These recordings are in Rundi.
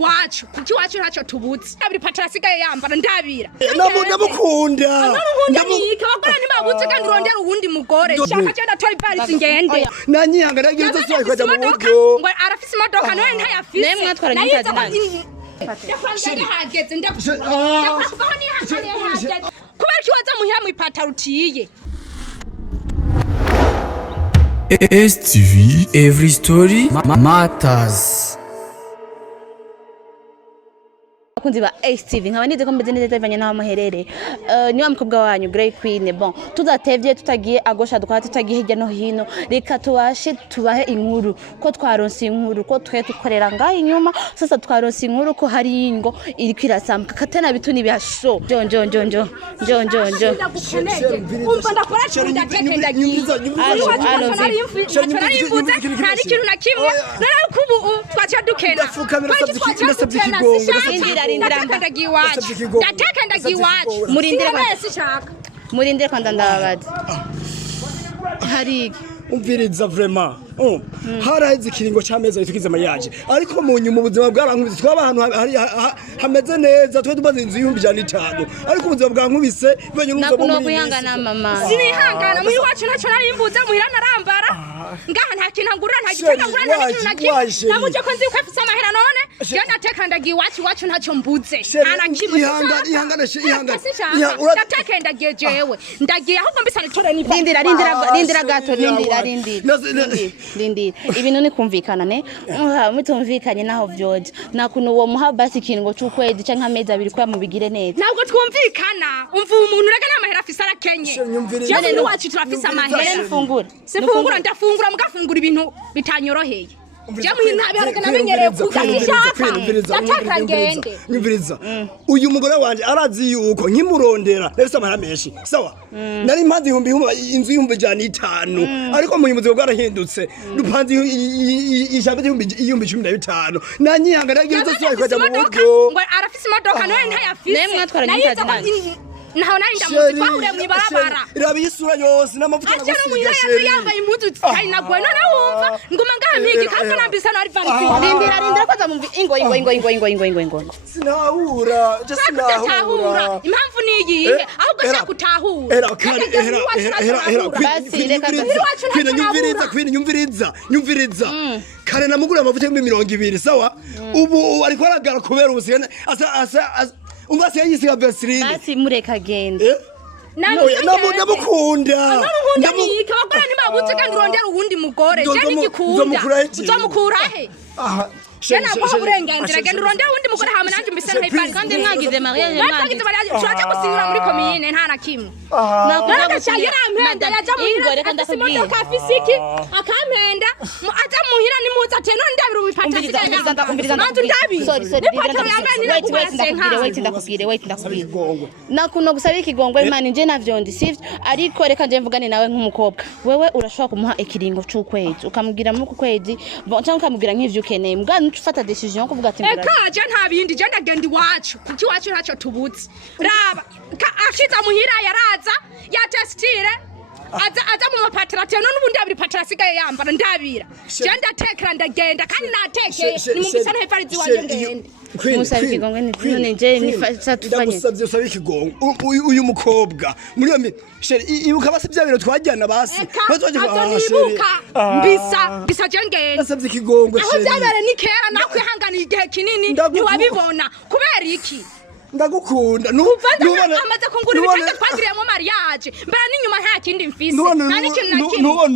iwacu kuki iwacu ntacyo tubutse abiri patara asigaye yambara ndabira ndamukunda ndamwika abagore ntibabutse kandi urondera uwundi mugore shaka cyane atoy Paris ngende nanyihanga nagize so kwaja mu buryo ngo arafise imodoka nawe ntayafise nemwe twara nyitazi nani kubera kiwaza muhira mu ipataro utiye STV, every story matters. Kunzi ba STV nkaba nize ko mbeze neza ivanye naho muherere niwa mukobwa wanyu Grey Queen bon tudatevye tutagiye agosha dukora tutagiye hirya no hino reka tubashe tubahe inkuru ko twaronse inkuru ko twe tukorera ngaho inyuma sasa twaronse inkuru ko hari ingo iri kwirasambuka katena bituni byasho njo umva ndakora cyunda tekenda giza nari kintu na kimwe nari kubu twacha dukena murindire kwanda ndababaza hari umviriza vraiment haraheze ikiringo cy'amezi tukize amayaje ariko mu nyuma ubuzima bwarankubise twaba ahantu hameze neza twe tubaze inzu y'ibihumbi 500 ariko ubuzima bwankubise benye n'uzo muri nakuno kuyangana mama sinihangana muri wacu naco narimbuza muhira narambara ngaha nta kintu ngurura nta gitega ngurura nta kintu nagiye namuje ko nzi ko afise amahera none je nateka ndagiye wacu ntacyo mbuze ana kimwe ihangana ndateka ndagiye jewe ndagiye ahubwo mbisa nitore ni rindira gato rindira ibintu ni kumvikana ne mutumvikanye naho vyoje nakuno uwo muha basi ikingo cy'ukwezi canke amezi abiri kwa mubigire neza ntabwo twumvikana umva umuntu rega n'amahera afise arakenye je ni wacu turafise amahera sifungura ndafungura mugafungura ibintu bitanyoroheye Jamu ntabiharika namenyereye kuzashaka nataka ngende nyumviriza uyu mugore wanje arazi yuko nkimurondera nese amahera menshi sawa nari mpanze inzu y'ibihumbi 500 ariko mu muzima bwarahindutse dupanze ijambo y'ibihumbi 15 nanyihanga nagize so kwaja mu buryo ngo arafise imodoka nawe ntayafise nemwe twara nyitazi nani naho nari ndamuzi twahure mu ibarabara irabi isura yose n'amavuta nagusiga sheri yambaye impuzu kandi nagwe none wumva nguma ngahamiki kandi nambisa nari vanisi rindira ko zamumva ingo sinahura impamvu ni iyihe ahubwo shaka gutahura nyumviriza kare namugura amavuta y'ibihumbi 200 sawa ubu ariko aragara kubera ubusene asa umva se yisiga Vaseline basi mureka gende ndamukunda ndamwika abagore ntibabutse kandi urondera uwundi mugore je nigikunda uzomukura he Jana kwa burenganzira genda urondera uwundi mugore hamwe nanje mbise no hepani kandi mwagize mariage turaje gusinyura muri komine nta na kimwe nakuvuga cyane yarampenda yaja muhira reka ndakubwiye akafisiki akampenda aja muhira ni muza teno ndabira ubipata manzu ndabi sorry wait ndakubwire nakuno gusaba ikigongwe imana nje navyondi sivyo ariko reka nje mvugane nawe nk'umukobwa wewe urashobora kumuha ikiringo c'ukwezi ukamubwira mu kwezi cyangwa ukamubwira nk'ivyo ukeneye mbwa ufata decision kuvuga ati eka nta bindi je ndagenda iwacu kuki iwacu ntacyo tubutse raba ashiza muhira yaraza ya testire aza mu mapatara teno n'ubundi abiri patara asigaye yambara ndabira je ndatekera ndagenda kandi natekeye ni mu bisana heparizi wanje ngende musaba ikigongwe none nje nifasha tufanye ndagusabye usaba ikigongwe uyu mukobwa muri yo sheri ibuka basi bya biro twajyana basi bisa je ngende ndasabye ikigongwe sheri aho byabere ni kera nakwihanganiye igihe kinini ntiwabibona kubera iki ndagukunda nubona amaze kungura ibitenge twagiriyemo mariage mbara n'inyuma nta kindi mfise nani kintu nakimwe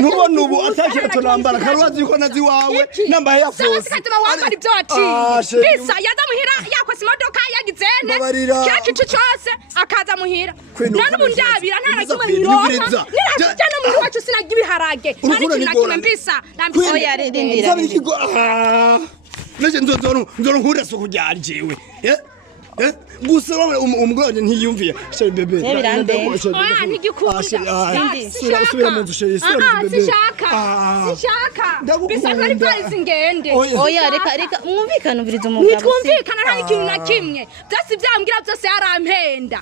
nubona ubu atakira tunambara karuwazi yuko nazi wawe nambaye ya force sikatuma wambara ibyo watiye bisa yaza muhira yakoze imodoka yagizene kira kitu cyose akaza muhira none ubu ndabira nta na kimwe nironka nirashije no muri wacu sinagira ibiharage nani kintu nakimwe mbisa nambisa oya rindira Neje nzoro nkura soko ryajewe gusa umugore ntiyumviye sheri bebe oya ntigikunda subira mu nzu sheri sishaka bisa kari Paris ngende oya reka mwumvikana ubiriza umugabo nitwumvikana nta kintu na kimwe byose byambwira byose yarampenda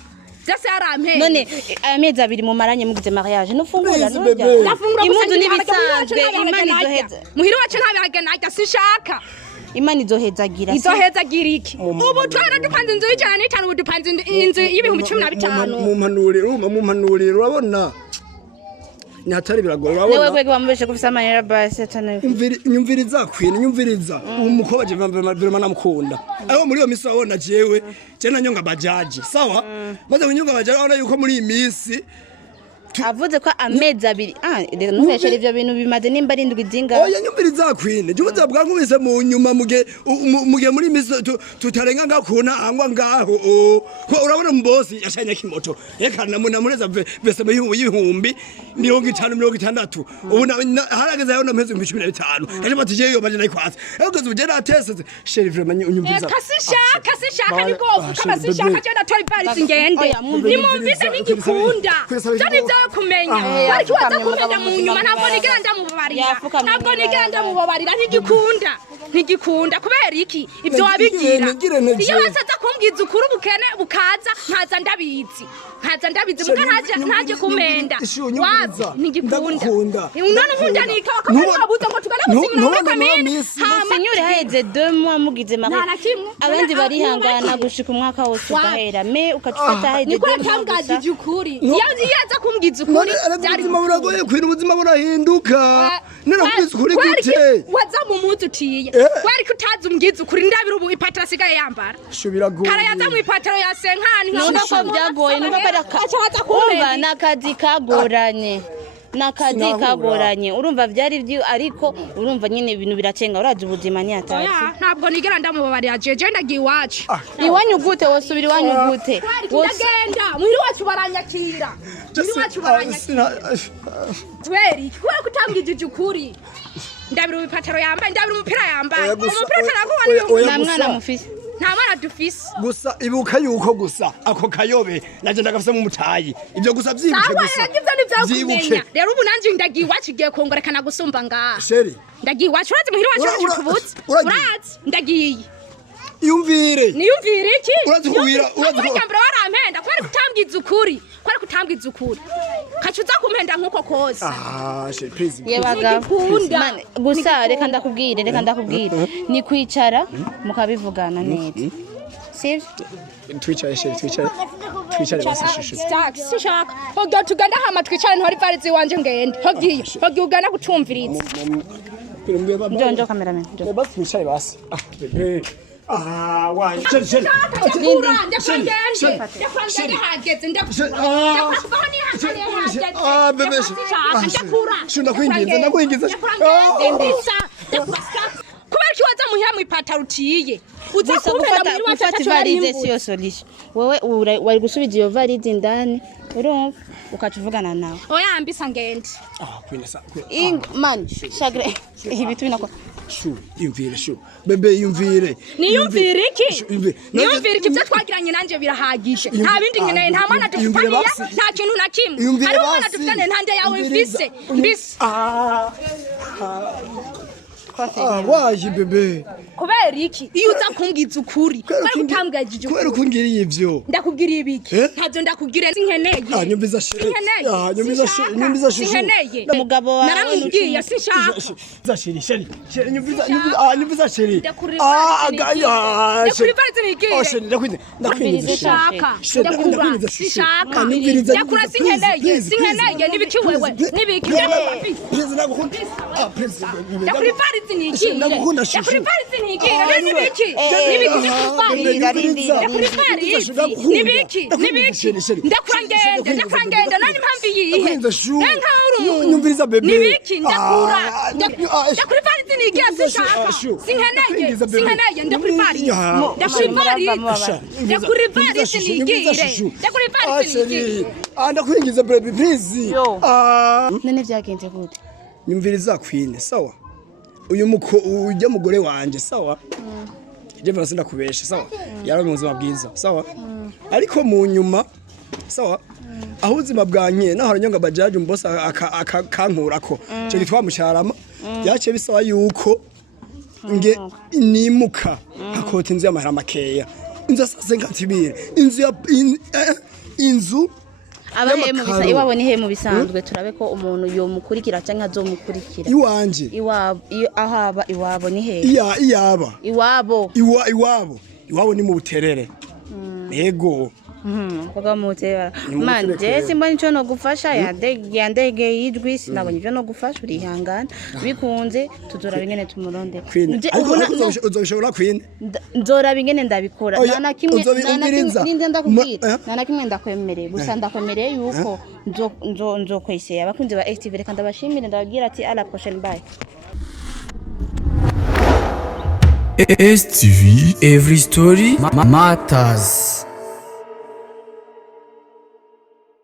vyose yarampeye none amezi abiri mumaranye mugize mariage nufungura Please, nurya bebe. ndafungura imudu n'ibisanzwe imana izoheza muhira wacu ntabiharage narya sinshaka imana izohezagira izohezagira iki ubu twara dupanze inzu y'105 ubu dupanze inzu y'ibihumbi 15 mumpanurire urabona ni hatari biragoye newe urabona kwege bamubeshe kufisa amanera basi atane nyumviriza kwine nyumviriza umukobwa je vraiment namukunda aho muri iyo misi wabona jewe je nanyonga bajaji sawa maze kunyonga bajaji urabona yuko muri iyi misi avuze ko amezi abiri rero nubeshere ivyo bintu bimaze nimba ari indwi zinga oya nyumviriza kwine je ubuza bwa nkubise mu nyuma muge muri misi tutarenga ngakuna angwa ngaho ko urabona mbosi yashanya kimoto reka namuneza vese y'ibihumbi 50 ubu harageze aho nameze 15 yaje batije yo baje nayikwatse ego je nateseze sheri vraiment unyumviriza kasishaka ni gofu kasishaka je natoy bari ngende nimumvise nigikunda cyane kumenya ariko waza kumenya mu nyuma ntabwo nigera ndamubabarira ntigikunda kubera iki ibyo wabigira iyo wasaza kumbwiza ukuri ubukene bukaza nkaza ndabizi ntaje kumenda wazi ntigikunda none nkunda nika wakamenya babuze ngo tugana gusinyira muri kamine senyuri haheze 2 mois mugize mariage abandi barihangana gushika umwaka wose ugahera me ukatufata haheze niko cyambwagije ukuri yaza kumbwiza ukuri byari buragoye kwira ubuzima burahinduka naravuze ukuri gute waza mu muzi utiye kwari kutazi umbwiza ukuri ndabira ubu ipatara sigaye yambara shubira go kara yaza mu ipataro ya senkani none ko byagoye nuko baracha kumva nakazi kagoranye urumva byari byo ariko urumva nyine ibintu biracenga uraje ubuzima ni atari ntabwo nigera ndamubabarira jeje ndagiye iwacu iwanyu gute wasubira iwanyu gute ndagenda muri wacu baranyakira tweri kubera kutambwije ukuri ndabira ipataro yambaye ndabira umupira yambaye umupira tarakuba na mwana mufise nta mwana dufise gusa ibuka yuko gusa ako kayobe naje ndagafise mu mutayi ibyo gusa byibuke gusa byibuke rero ubu nanje ndagiye iwacu igiye kongorekana gusumba ngaha sheri ndagiye iwacu urazi muhira wacu tubutse urazi ndagiye iyumvire niyumvire iki urazi kuwira kambere warampenda kwari kutambwiza ukuri kacuza kumpenda nkuko kose sheri please yebaga gusa reka ndakubwire ni kwicara mukabivugana neza sivyo twicare sheri twicare basishushe sishaka hogiye tuganda hama twicare ntori varizi wanje ngende hogiye ugana gutumviriza njo cameraman njo basi twicare basi bebe wanje sheri ndakwingiza kubera ki waza muhira mu ipataro utiye uza gufata valide siyo solution wewe wari gusubiza iyo valide indani urumva ukacuvugana nawe oya mbisa ngende kwinesa man shagre ibitu binako yumvire bebe yumvire niyumvire iki byo twagiranye nanje birahagije nta bindi nkeneye nta mwana dufitaniye nta kintu na kimwe hari umwana dufitane ntande yawe mfise waje bebe kubera iki iyo uza kumbwiza ukuri kwari kutambwagije ukuri kubera ukungiriye ivyo ndakubwiriye ibiki ntavyo ndakubwire sinkeneye nyumviza sheri umugabo wawe naramubwiye sinshaka nyumviza sheri ndakuri varizi nigire ndakwinjiza shaka ndakura sinkeneye nibiki wewe nibiki ndakuri varizi nigire ndakuri varizi nigire nibiki ndakurangenda nani mpamvu yihe nenka uru nyumviriza bebe nibiki ndakuri varizi nigire sinkeneye ndakuri varizi nigire ndakwinjiza bebe please none vyagenze gute nyumviriza kwine sawa ujya mugore wanje sawa je vana sindakubesha sawa yari mu buzima bwiza sawa ariko mu nyuma sawa aho ubuzima bwanye naho aranyonga bajaje umboss akankurako cyo gitwamusharama yace bisaba yuko nge nimuka hakota inzu y'amahera makeya inzu asase nkatibire inzu ya inzu y'amakaro. iwabo ni he mu bisanzwe turabe ko umuntu yomukurikira canke azomukurikira iwanje iwabo ahaba iwabo ni he iyaba iwabo iwabo ni mu buterere yego koga mutera manje simbona ico no gufasha yandege yijwi sinabonye ico no gufasha urihangana bikunze tuzora bingene tumuronde ariko uzoshobora kwine nzora bingene ndabikora nana kimwe ndakubwira nana kimwe ndakwemereye gusa ndakwemereye yuko nzokweseye abakunzi ba STV reka ndabashimire ndababwira ati à la prochaine bye. STV, every story matters.